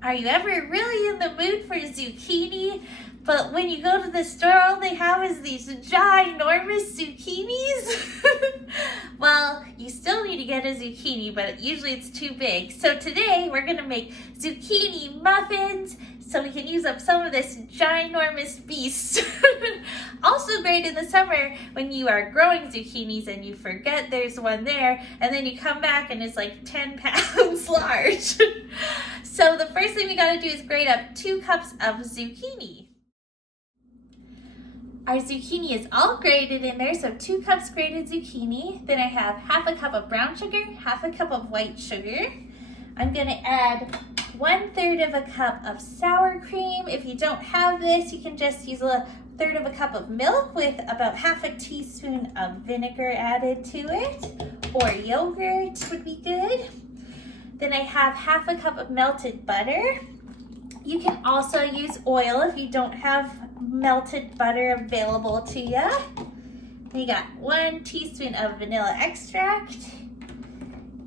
Are you ever really in the mood for zucchini, but when you go to the store, all they have is these ginormous zucchinis? Well, you still need to get a zucchini, but usually it's too big. So today we're gonna make zucchini muffins so we can use up some of this ginormous beast. Also great in the summer when you are growing zucchinis and you forget there's one there, and then you come back and it's like 10 pounds large. So the first thing we gotta do is grate up 2 cups of zucchini. Our zucchini is all grated in there, so 2 cups grated zucchini. Then I have half a cup of brown sugar, half a cup of white sugar. I'm gonna add 1/3 of a cup of sour cream. If you don't have this, you can just use 1/3 of a cup of milk with about half a teaspoon of vinegar added to it, or yogurt would be good. Then I have half a cup of melted butter. You can also use oil if you don't have melted butter available to you. We got 1 teaspoon of vanilla extract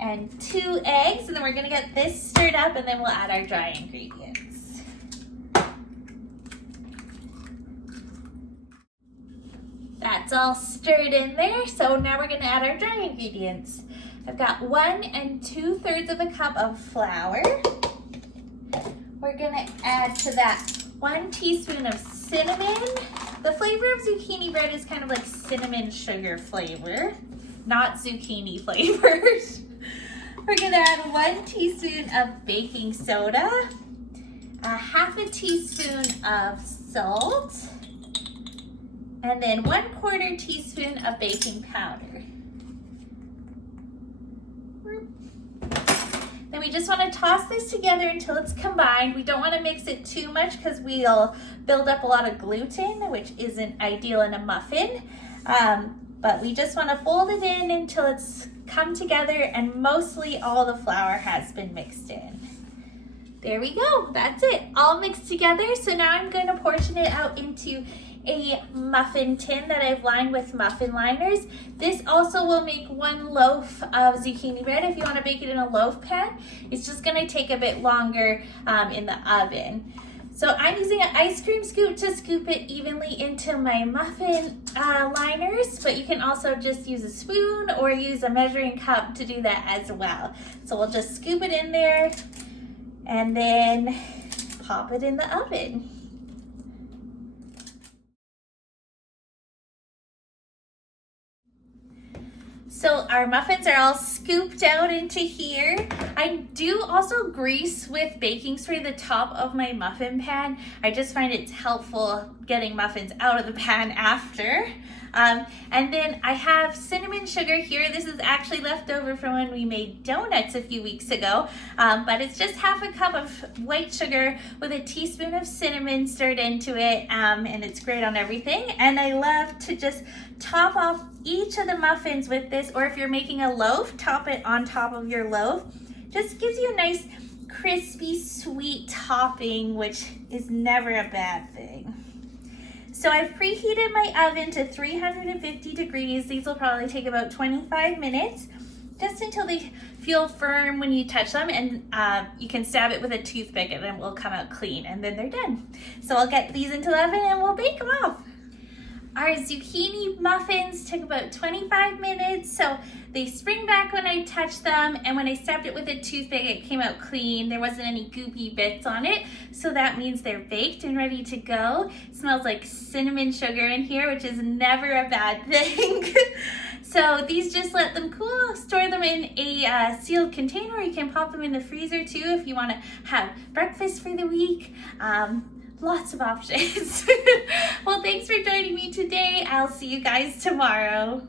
and 2 eggs, and then we're gonna get this stirred up and then we'll add our dry ingredients. That's all stirred in there, so now we're gonna add our dry ingredients. I've got 1 2/3 of a cup of flour. We're gonna add to that 1 teaspoon of cinnamon. The flavor of zucchini bread is kind of like cinnamon sugar flavor, not zucchini flavors. We're gonna add 1 teaspoon of baking soda, half a teaspoon of salt, and then 1/4 teaspoon of baking powder. Then we just want to toss this together until it's combined. We don't want to mix it too much because we'll build up a lot of gluten, which isn't ideal in a muffin. But we just want to fold it in until it's come together and mostly all the flour has been mixed in. There we go, that's it, all mixed together. So now I'm going to portion it out into a muffin tin that I've lined with muffin liners. This also will make 1 loaf of zucchini bread. If you want to bake it in a loaf pan, it's just going to take a bit longer in the oven. So I'm using an ice cream scoop to scoop it evenly into my muffin liners, but you can also just use a spoon or use a measuring cup to do that as well. So we'll just scoop it in there and then pop it in the oven. So our muffins are all scooped out into here. I do also grease with baking spray the top of my muffin pan. I just find it's helpful getting muffins out of the pan after. And then I have cinnamon sugar here. This is actually left over from when we made donuts a few weeks ago, but it's just half a cup of white sugar with a teaspoon of cinnamon stirred into it, and it's great on everything. And I love to just top off each of the muffins with this, or if you're making a loaf, top it on top of your loaf. Just gives you a nice crispy, sweet topping, which is never a bad thing. So I've preheated my oven to 350 degrees. These will probably take about 25 minutes, just until they feel firm when you touch them, and you can stab it with a toothpick and it will come out clean, and then they're done. So I'll get these into the oven and we'll bake them off. Our zucchini muffins took about 25 minutes, so they spring back when I touched them, and when I stabbed it with a toothpick, it came out clean. There wasn't any goopy bits on it, so that means they're baked and ready to go. It smells like cinnamon sugar in here, which is never a bad thing. So these, just let them cool, store them in a sealed container, or you can pop them in the freezer too if you want to have breakfast for the week. Lots of options. Well, thanks for joining me today. I'll see you guys tomorrow.